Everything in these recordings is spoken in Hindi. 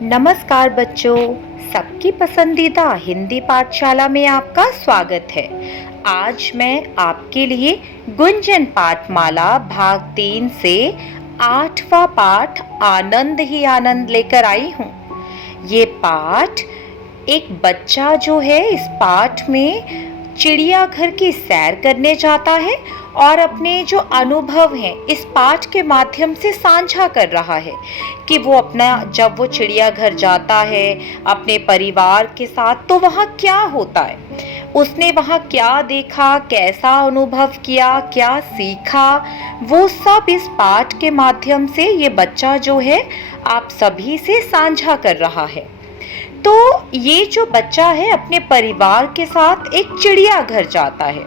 नमस्कार बच्चों, सबकी पसंदीदा हिंदी पाठशाला में आपका स्वागत है। आज मैं आपके लिए गुंजन पाठमाला भाग 3 से 8वां पाठ आनंद ही आनंद लेकर आई हूँ। ये पाठ एक बच्चा जो है इस पाठ में चिड़ियाघर की सैर करने जाता है और अपने जो अनुभव हैं इस पाठ के माध्यम से साझा कर रहा है कि वो जब वो चिड़ियाघर जाता है अपने परिवार के साथ तो वहाँ क्या होता है, उसने वहाँ क्या देखा, कैसा अनुभव किया, क्या सीखा, वो सब इस पाठ के माध्यम से ये बच्चा जो है आप सभी से साझा कर रहा है। तो ये जो बच्चा है अपने परिवार के साथ एक चिड़ियाघर जाता है।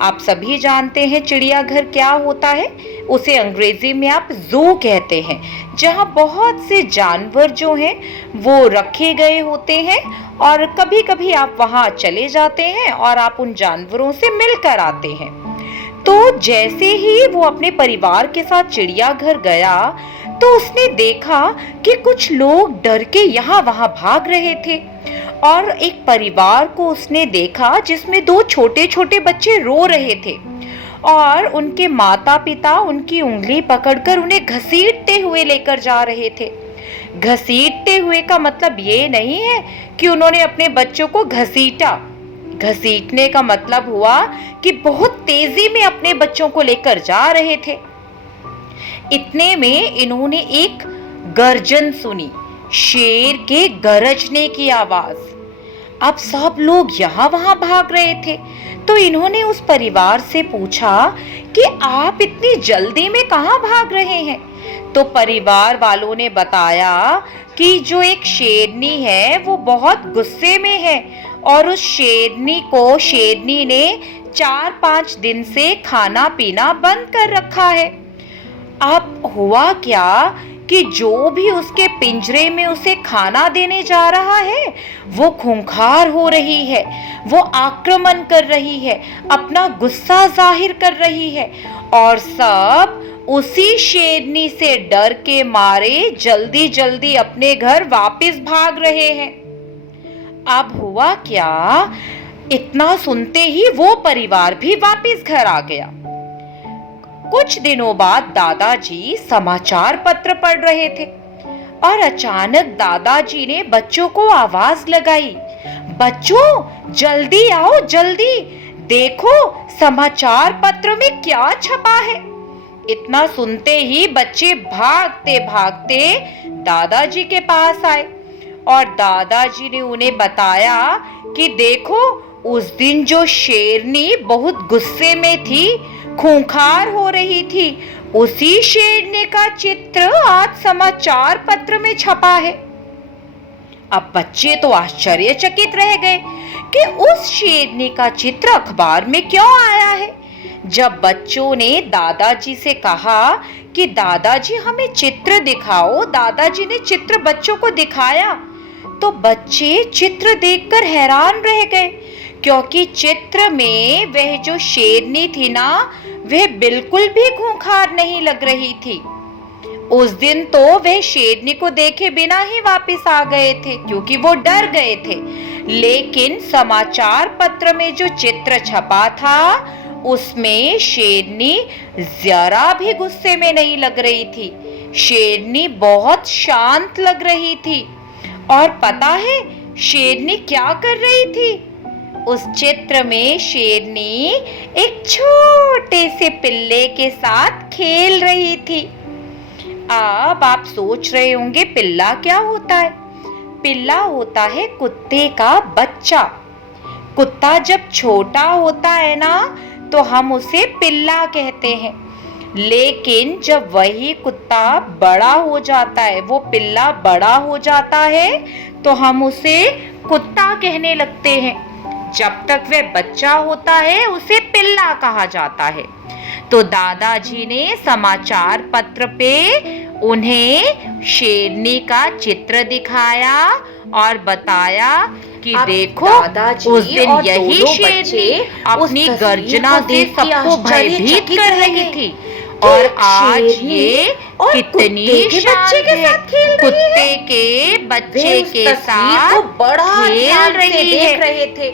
आप सभी जानते हैं चिड़ियाघर क्या होता है, उसे अंग्रेजी में आप ज़ू कहते हैं, जहाँ बहुत से जानवर जो हैं वो रखे गए होते हैं और कभी कभी आप वहाँ चले जाते हैं और आप उन जानवरों से मिलकर आते हैं। तो जैसे ही वो अपने परिवार के साथ चिड़ियाघर गया तो उसने देखा कि कुछ लोग डर के यहाँ वहाँ भाग रहे थे और एक परिवार को उसने देखा जिसमें 2 छोटे छोटे बच्चे रो रहे थे और उनके माता पिता उनकी उंगली पकड़कर उन्हें घसीटते हुए लेकर जा रहे थे। घसीटते हुए का मतलब ये नहीं है कि उन्होंने अपने बच्चों को घसीटा। घसीटने का मतलब हुआ कि बहुत तेजी में अपने बच्चों को लेकर जा रहे थे। इतने में इन्होंने एक गर्जन सुनी, शेर के गरजने की आवाज। अब सब लोग यहाँ वहाँ भाग रहे थे तो इन्होंने उस परिवार से पूछा कि आप इतनी जल्दी में कहाँ भाग रहे हैं। तो परिवार वालों ने बताया कि जो एक शेरनी है वो बहुत गुस्से में है और उस शेरनी ने 4-5 दिन से खाना पीना बंद कर रखा है। अब हुआ क्या कि जो भी उसके पिंजरे में उसे खाना देने जा रहा है वो खूंखार हो रही है, वो आक्रमण कर रही है, अपना गुस्सा जाहिर कर रही है और सब उसी शेरनी से डर के मारे जल्दी जल्दी अपने घर वापस भाग रहे हैं। अब हुआ क्या, इतना सुनते ही वो परिवार भी वापस घर आ गया। कुछ दिनों बाद दादाजी समाचार पत्र पढ़ रहे थे और अचानक दादाजी ने बच्चों को आवाज लगाई, बच्चों जल्दी आओ, जल्दी देखो समाचार पत्र में क्या छपा है। इतना सुनते ही बच्चे भागते भागते दादाजी के पास आए और दादाजी ने उन्हें बताया कि देखो उस दिन जो शेरनी बहुत गुस्से में थी, खूंखार हो रही थी, उसी शेरनी का चित्र आज समाचार पत्र में छपा है। अब बच्चे तो आश्चर्यचकित रह गए कि उस शेरनी का चित्र अखबार में क्यों आया है। जब बच्चों ने दादाजी से कहा कि दादाजी हमें चित्र दिखाओ, दादाजी ने चित्र बच्चों को दिखाया तो बच्चे चित्र देखकर हैरान रह गए क्योंकि चित्र में वह जो शेरनी थी ना, वह बिल्कुल भी खूंखार नहीं लग रही थी। उस दिन तो वह शेरनी को देखे बिना ही वापस आ गए थे क्योंकि वो डर गए थे, लेकिन समाचार पत्र में जो चित्र छपा था उसमें शेरनी जरा भी गुस्से में नहीं लग रही थी। शेरनी बहुत शांत लग रही थी और पता है शेरनी क्या कर रही थी? उस चित्र में शेरनी एक छोटे से पिल्ले के साथ खेल रही थी। अब आप सोच रहे होंगे पिल्ला क्या होता है? पिल्ला होता है कुत्ते का बच्चा। कुत्ता जब छोटा होता है ना तो हम उसे पिल्ला कहते हैं, लेकिन जब वही कुत्ता बड़ा हो जाता है, वो पिल्ला बड़ा हो जाता है तो हम उसे कुत्ता कहने लगते हैं। जब तक वह बच्चा होता है उसे पिल्ला कहा जाता है। तो दादाजी ने समाचार पत्र पे उन्हें शेरनी का चित्र दिखाया और बताया कि देखो उस दिन यही शेरनी अपनी गर्जना से सबको भयभीत कर रही थी और आज ये कितनी बच्चे के साथ खेल रही है। कुत्ते के बच्चे के साथ बड़ा खेल रही है। देख रहे थे।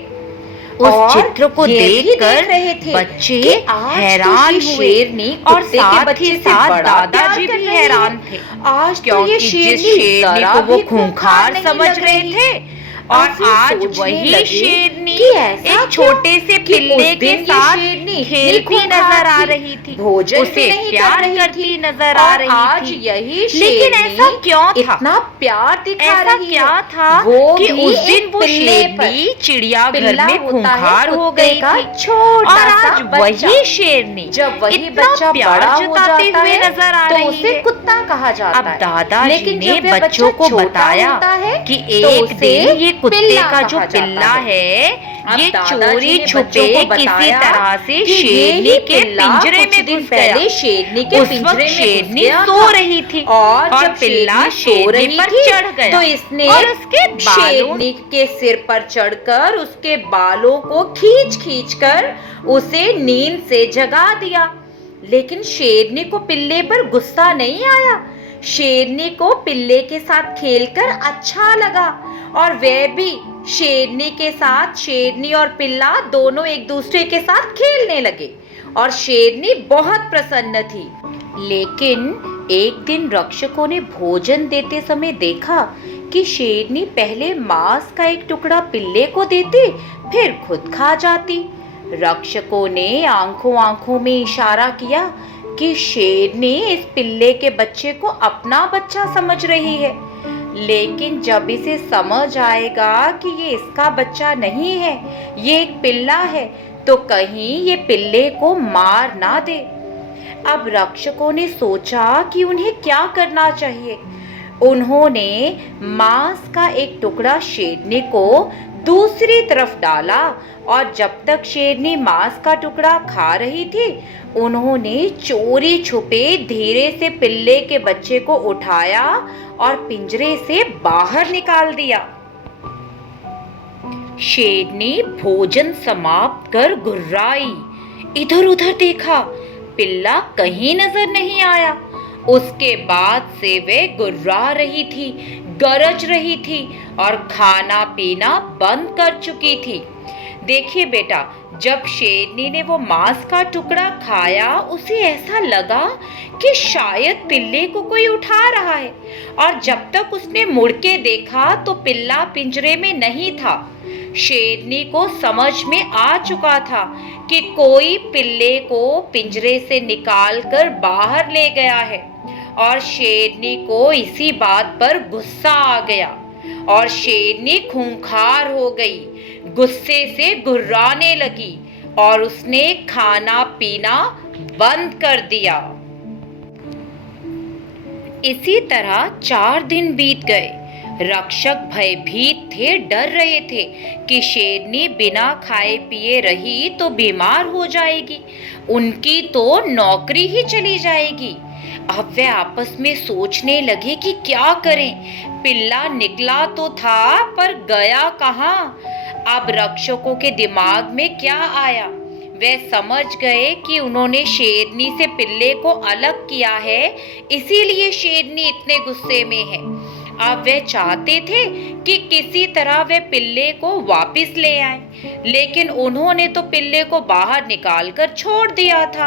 उस चित्र को देखकर बच्चे हैरान हुए शेरनी और साथ ही साथ दादाजी भी हैरान थे, आज क्योंकि जिस शेरनी को वो खूंखार समझ रहे थे और आज वही शेरनी एक छोटे से पिल्ले के साथ खेलती नजर आ रही थी, उसे प्यार करती नजर आ रही थी। यही लेकिन ऐसा क्यों था? इतना प्यार दिखा ऐसा रही क्या है? था कि उस दिन वो शेरनी चिड़ियाघर में खूंखार हो गई थी और आज वही शेरनी जब वही इतना बच्चा प्यार बड़ा हो जताते जाता हुए है नजर आ तो रही उसे है। कुत्ता कहा जाता अब है। दादाजी लेकिन ने जब वह बच्चों को छोटा बताया होता है कि तो एक उसे दिन ये कुत्ते पिल्ला का जो कहा जाता पिल्ला है अब ये दादाजी चोरी ने छुपे बच्चों को किसी बताया तरह से कि शेरनी ये के पिल्ला पिंजरे कुछ में दिन घुस गया। पहले शेरनी के उस पिंजरे वक्त में शेरनी घुस गया सो था। रही थी और और जब पिल्ला शेरनी सो शेरनी रही पर थी चढ़ गया तो इसने और उसके बालों शेरनी के सिर पर चढ़कर उसके बालों को खींच खींच कर उसे नींद से जगा दिया। लेकिन शेरनी को पिल्ले पर गुस्सा नहीं आया। शेरनी को पिल्ले के साथ खेलकर अच्छा लगा और वह भी शेरनी के साथ, शेरनी और पिल्ला दोनों एक दूसरे के साथ खेलने लगे और शेरनी बहुत प्रसन्न थी। लेकिन एक दिन रक्षकों ने भोजन देते समय देखा कि शेरनी पहले मांस का एक टुकड़ा पिल्ले को देती, फिर खुद खा जाती। रक्षकों ने आंखों आंखों में इशारा किया कि शेरनी इस पिल्ले के बच्चे को अपना बच्चा समझ रही है, लेकिन जब इसे समझ आएगा कि ये इसका बच्चा नहीं है, ये एक पिल्ला है, तो कहीं ये पिल्ले को मार ना दे। अब रक्षकों ने सोचा कि उन्हें क्या करना चाहिए। उन्होंने मांस का एक टुकड़ा शेरनी को दूसरी तरफ डाला और जब तक शेरनी मांस का टुकड़ा खा रही थी, उन्होंने चोरी छुपे धीरे से पिल्ले के बच्चे को उठाया और पिंजरे से बाहर निकाल दिया। शेरनी भोजन समाप्त कर गुर्राई, इधर उधर देखा, पिल्ला कहीं नजर नहीं आया। उसके बाद से वे गुर्रा रही थी, गरज रही थी और खाना पीना बंद कर चुकी थी। देखिए बेटा, जब शेरनी ने वो मांस का टुकड़ा खाया, उसे ऐसा लगा कि शायद पिल्ले को कोई उठा रहा है और जब तक उसने मुड़ के देखा तो पिल्ला पिंजरे में नहीं था। शेरनी को समझ में आ चुका था कि कोई पिल्ले को पिंजरे से निकाल कर बाहर ले गया है और शेरनी को इसी बात पर गुस्सा आ गया और शेरनी खूंखार हो गई, गुस्से से गुर्राने लगी और उसने खाना पीना बंद कर दिया। इसी तरह 4 दिन बीत गए। रक्षक भयभीत थे, डर रहे थे कि शेरनी बिना खाए पिए रही तो बीमार हो जाएगी, उनकी तो नौकरी ही चली जाएगी। अब वे आपस में सोचने लगे कि क्या करें। पिल्ला निकला तो था पर गया कहाँ। अब रक्षकों के दिमाग में क्या आया, वे समझ गए कि उन्होंने शेरनी से पिल्ले को अलग किया है, इसीलिए शेरनी इतने गुस्से में है। अब वे चाहते थे कि किसी तरह वे पिल्ले को वापस ले आए, लेकिन उन्होंने तो पिल्ले को बाहर निकाल कर छोड़ दिया था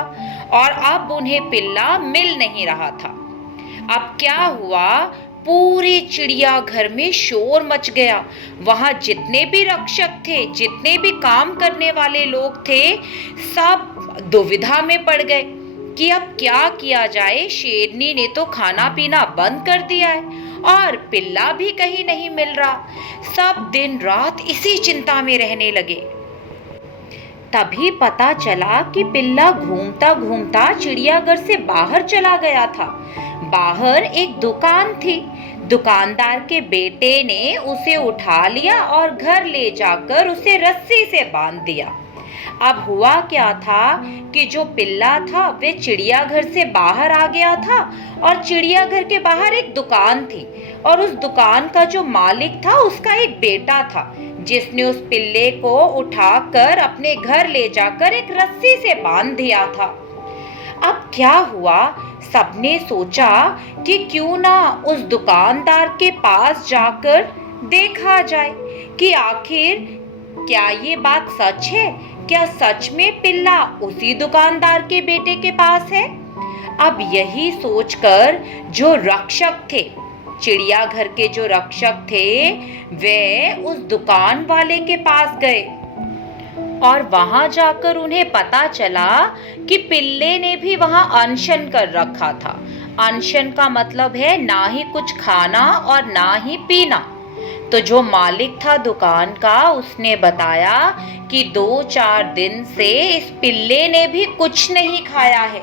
और अब उन्हें पिल्ला मिल नहीं रहा था। अब क्या हुआ, पूरे चिड़ियाघर में शोर मच गया। वहां जितने भी रक्षक थे, जितने भी काम करने वाले लोग थे, सब दुविधा में पड़ गए कि अब क्या किया जाए। शेरनी ने तो खाना पीना बंद कर दिया है और पिल्ला भी कहीं नहीं मिल रहा। सब दिन रात इसी चिंता में रहने लगे। तभी पता चला कि पिल्ला घूमता घूमता चिड़ियाघर से बाहर चला गया था। बाहर एक दुकान थी। दुकानदार के बेटे ने उसे उठा लिया और घर ले जाकर उसे रस्सी से बांध दिया। अब हुआ क्या था कि जो पिल्ला था वे चिड़ियाघर से बाहर आ गया था और चिड़ियाघर के बाहर एक दुकान थी और उस दुकान का जो मालिक था उसका एक बेटा था, जिसने उस पिल्ले को उठाकर अपने घर ले जाकर एक रस्सी से बांध दिया था। अब क्या हुआ, सबने सोचा कि क्यों ना उस दुकानदार के पास जाकर देखा जाए कि आखिर क्या ये बात सच है, क्या सच में पिल्ला उसी दुकानदार के बेटे के पास है। अब यही सोचकर जो रक्षक थे, चिड़ियाघर के जो रक्षक थे, वे उस दुकान वाले के पास गए और वहां जाकर उन्हें पता चला कि पिल्ले ने भी वहां अनशन कर रखा था। अनशन का मतलब है ना ही कुछ खाना और ना ही पीना। तो जो मालिक था दुकान का, उसने बताया कि 2-4 दिन से इस पिल्ले ने भी कुछ नहीं खाया है।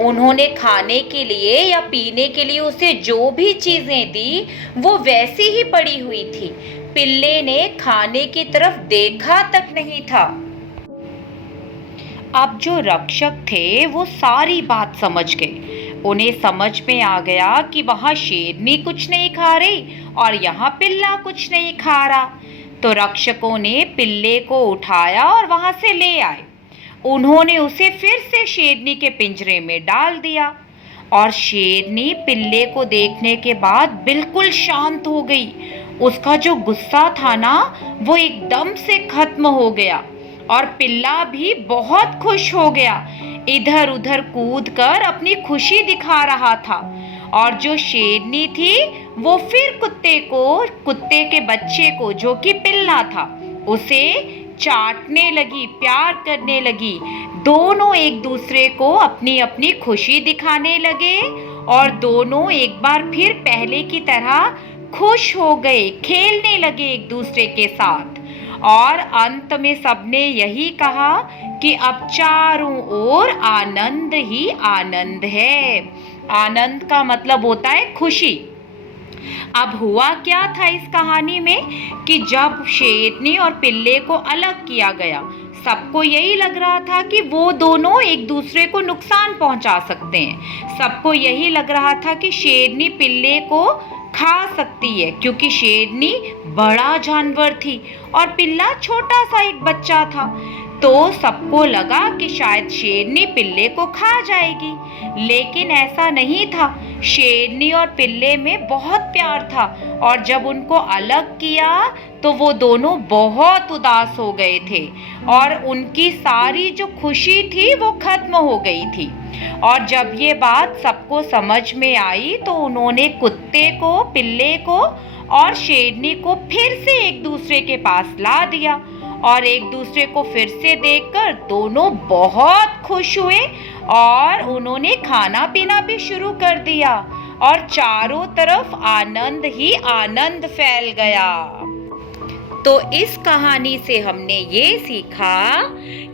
उन्होंने खाने के लिए या पीने के लिए उसे जो भी चीजें दी वो वैसी ही पड़ी हुई थी। पिल्ले ने खाने की तरफ देखा तक नहीं था। अब जो रक्षक थे वो सारी बात समझ गए। उन्हें समझ में आ गया कि वहां शेरनी कुछ नहीं खा रही और यहाँ पिल्ला कुछ नहीं खा रहा। तो रक्षकों ने पिल्ले को उठाया और वहां से ले आए। उन्होंने उसे फिर से शेरनी के पिंजरे में डाल दिया और शेरनी पिल्ले को देखने के बाद बिल्कुल शांत हो गई। उसका जो गुस्सा था ना, वो एकदम से खत्म हो गया और पिल्ला भी बहुत खुश हो गया। इधर उधर कूदकर अपनी खुशी दिखा रहा था। और जो शेरनी थी वो फिर कुत्ते के बच्चे को, जो कि पिल्ला था, उसे चाटने लगी, प्यार करने लगी। दोनों एक दूसरे को अपनी अपनी खुशी दिखाने लगे और दोनों एक बार फिर पहले की तरह खुश हो गए, खेलने लगे एक दूसरे के साथ। और अंत में सबने यही कहा कि अब चारों ओर आनंद ही आनंद है। आनंद का मतलब होता है खुशी। अब हुआ क्या था इस कहानी में कि जब शेरनी और पिल्ले को अलग किया गया, सबको यही लग रहा था कि वो दोनों एक दूसरे को नुकसान पहुंचा सकते हैं। सबको यही लग रहा था कि शेरनी पिल्ले को खा सकती है, क्योंकि शेरनी बड़ा जानवर थी और पिल्ला छोटा सा एक बच्चा था। तो सबको लगा कि शायद शेरनी पिल्ले को खा जाएगी, लेकिन ऐसा नहीं था। शेरनी और पिल्ले में बहुत प्यार था और जब उनको अलग किया तो वो दोनों बहुत उदास हो गए थे और उनकी सारी जो खुशी थी वो खत्म हो गई थी। और जब ये बात सबको समझ में आई तो उन्होंने कुत्ते को, पिल्ले को और शेरनी को फिर से एक दूसरे के पास ला दिया और एक दूसरे को फिर से देखकर दोनों बहुत खुश हुए और उन्होंने खाना पीना भी शुरू कर दिया और चारों तरफ आनंद ही आनंद फैल गया। तो इस कहानी से हमने ये सीखा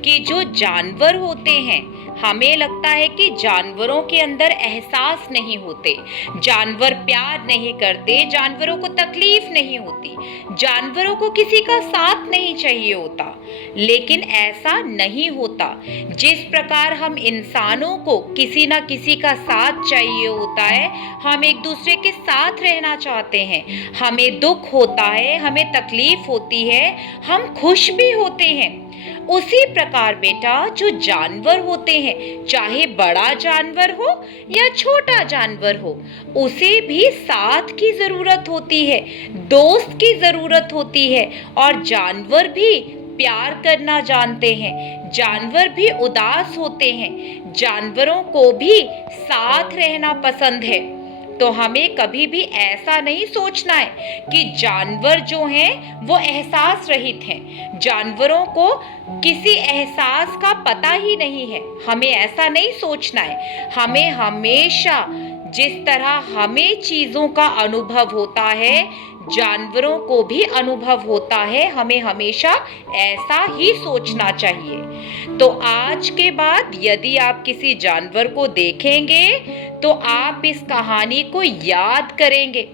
कि जो जानवर होते हैं, हमें लगता है कि जानवरों के अंदर एहसास नहीं होते, जानवर प्यार नहीं करते, जानवरों को तकलीफ नहीं होती, जानवरों को किसी का साथ नहीं चाहिए होता। लेकिन ऐसा नहीं होता। जिस प्रकार हम इंसानों को किसी ना किसी का साथ चाहिए होता है, हम एक दूसरे के साथ रहना चाहते हैं, हमें दुख होता है, हमें तकलीफ होती है, हम खुश भी होते हैं। उसी प्रकार बेटा जो जानवर होते हैं, चाहे बड़ा जानवर हो या छोटा जानवर हो, उसे भी साथ की जरूरत होती है, दोस्त की जरूरत होती है। और जानवर भी प्यार करना जानते हैं, जानवर भी उदास होते हैं, जानवरों को भी साथ रहना पसंद है। तो हमें कभी भी ऐसा नहीं सोचना है कि जानवर जो हैं वो एहसास रहित हैं, जानवरों को किसी एहसास का पता ही नहीं है। हमें ऐसा नहीं सोचना है। हमें हमेशा जिस तरह हमें चीज़ों का अनुभव होता है, जानवरों को भी अनुभव होता है। हमें हमेशा ऐसा ही सोचना चाहिए। तो आज के बाद यदि आप किसी जानवर को देखेंगे तो आप इस कहानी को याद करेंगे।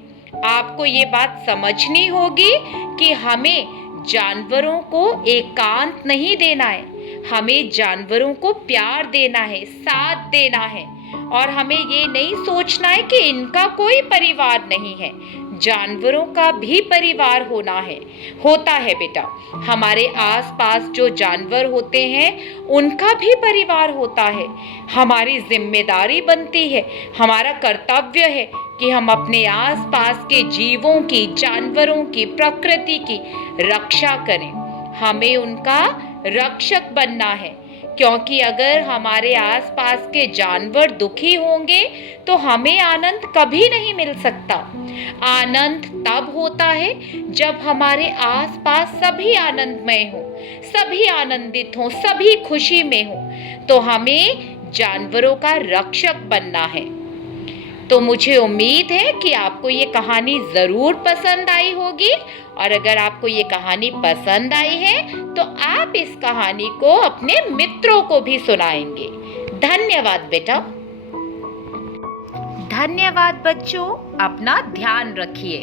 आपको ये बात समझनी होगी कि हमें जानवरों को एकांत नहीं देना है, हमें जानवरों को प्यार देना है, साथ देना है। और हमें ये नहीं सोचना है कि इनका कोई परिवार नहीं है। जानवरों का भी परिवार होता है बेटा। हमारे आसपास जो जानवर होते हैं उनका भी परिवार होता है। हमारी जिम्मेदारी बनती है, हमारा कर्तव्य है कि हम अपने आसपास के जीवों की, जानवरों की, प्रकृति की रक्षा करें। हमें उनका रक्षक बनना है, क्योंकि अगर हमारे आसपास के जानवर दुखी होंगे तो हमें आनंद कभी नहीं मिल सकता। आनंद तब होता है जब हमारे आसपास सभी आनंदमय हो, सभी आनंदित हो, सभी खुशी में हो। तो हमें जानवरों का रक्षक बनना है। तो मुझे उम्मीद है कि आपको ये कहानी ज़रूर पसंद आई होगी, और अगर आपको ये कहानी पसंद आई है तो आप इस कहानी को अपने मित्रों को भी सुनाएंगे। धन्यवाद बेटा। धन्यवाद बच्चों, अपना ध्यान रखिए।